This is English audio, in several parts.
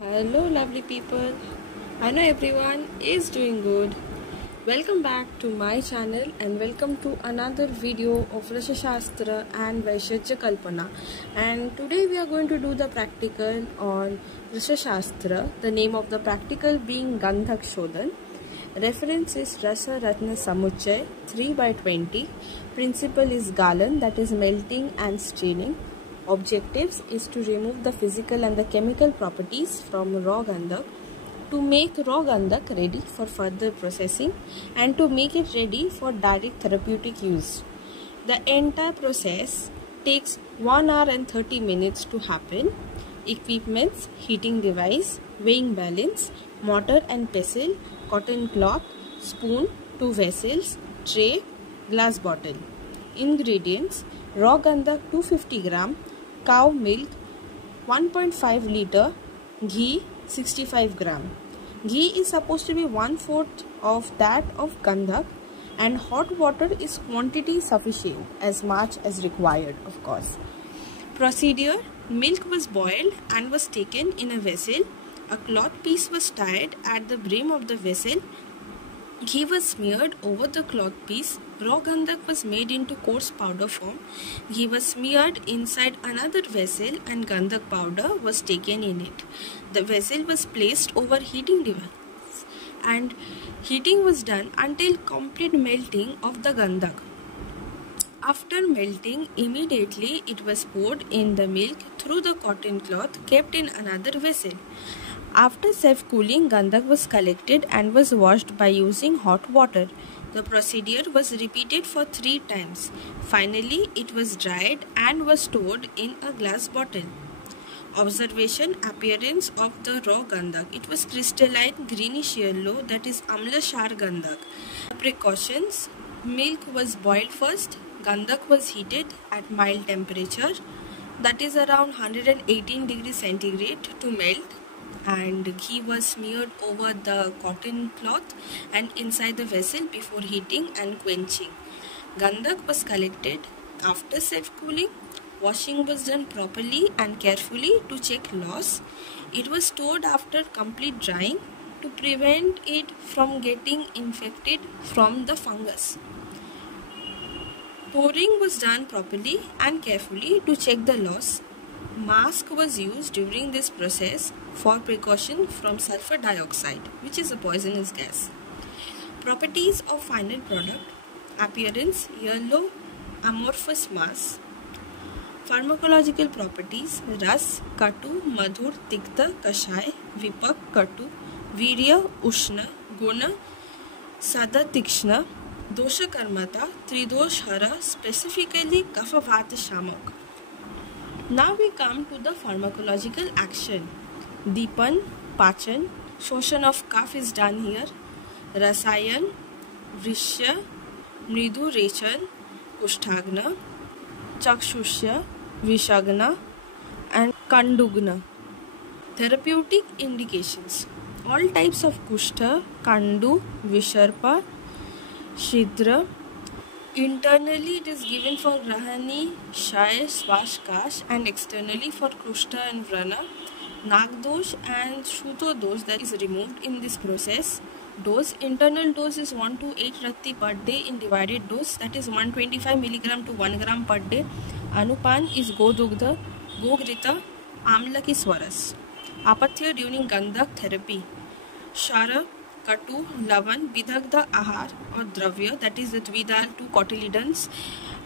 Hello, lovely people. I know everyone is doing good. Welcome back to my channel and welcome to another video of Rasha Shastra and Vaishajya Kalpana. And today we are going to do the practical on Rasha Shastra. The name of the practical being Gandhak Shodhan. Reference is Rasa Ratna Samuchay 3/20. Principle is Galan, that is melting and staining. Objectives is to remove the physical and the chemical properties from raw gandak, to make raw gandak ready for further processing and to make it ready for direct therapeutic use. The entire process takes 1 hour and 30 minutes to happen. Equipments: heating device, weighing balance, mortar and pestle, cotton cloth, spoon, 2 vessels, tray, glass bottle. Ingredients: raw gandak 250 gram, cow milk 1.5 liter, ghee 65 gram. Ghee is supposed to be 1/4 of that of gandak, and hot water is quantity sufficient, as much as required, of course. Procedure: milk was boiled and was taken in a vessel. A cloth piece was tied at the brim of the vessel. Ghee was smeared over the cloth piece. Raw gandak was made into coarse powder form. Ghee was smeared inside another vessel and gandak powder was taken in it. The vessel was placed over heating device and heating was done until complete melting of the gandak. After melting, immediately it was poured in the milk through the cotton cloth kept in another vessel. After self-cooling, gandak was collected and was washed by using hot water. The procedure was repeated for 3 times. Finally, it was dried and was stored in a glass bottle. Observation: appearance of the raw gandak. It was crystalline greenish yellow, that is amlashar gandak. Precautions: milk was boiled first. Gandak was heated at mild temperature, that is around 118 degrees centigrade, to melt. And ghee was smeared over the cotton cloth and inside the vessel before heating and quenching. Gandak was collected after self-cooling. Washing was done properly and carefully to check loss. It was stored after complete drying to prevent it from getting infected from the fungus. Pouring was done properly and carefully to check the loss. Mask was used during this process for precaution from sulfur dioxide, which is a poisonous gas. Properties of final product: appearance yellow, amorphous mass. Pharmacological properties: ras, katu, madhur, tikta, kashay, vipak, katu, virya, ushna, guna, sada, tikshna, dosha karmata, tridosh hara, specifically kapha vata shamok. Now we come to the pharmacological action. Deepan, Pachan, Shoshan of cough is done here. Rasayan, Vrishya, Mridu Rechan, Kushtagna, Chakshushya, Vishagna, and Kandugna. Therapeutic indications: all types of Kushta, Kandu, Visharpa, Shidra. Internally it is given for Rahani, Shai, Swash, Kash, and externally for Kushta and Vrana. Nagdosh and Shuto dosh, that is removed in this process. Dose: internal dose is 1 to 8 ratti per day in divided dose, that is 125 mg to 1 gram per day. Anupan is Godugdha, Gogrita, Amlaki Swaras. Apatya during Gandak therapy: Shara, Katu, Lavan, Vidagdha Ahar or Dravya, that is the Dvidal 2 cotyledons,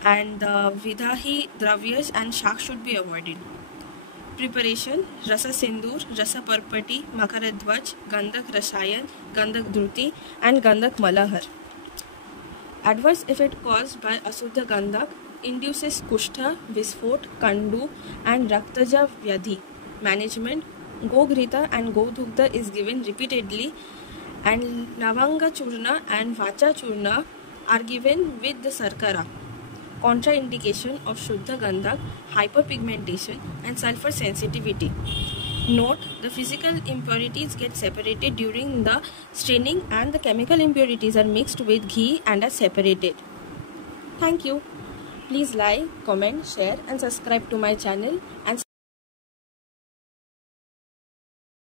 and the Vidahi Dravyas and Shak should be avoided. Preparation: Rasa Sindur, Rasa Parpati, Makaradhwaj, Gandak Rasayan, Gandak Dhruti, and Gandak Malahar. Adverse effect caused by Asuddha Gandak: induces Kushtha, Visphot, Kandu, and Raktaja Vyadhi. Management: Gogrita and Godugdha is given repeatedly, and Lavanga Churna and Vacha Churna are given with the Sarkara. Contraindication of Shuddha Gandak: hyperpigmentation and sulfur sensitivity. Note: the physical impurities get separated during the staining and the chemical impurities are mixed with ghee and are separated. Thank you. Please like, comment, share and subscribe to my channel and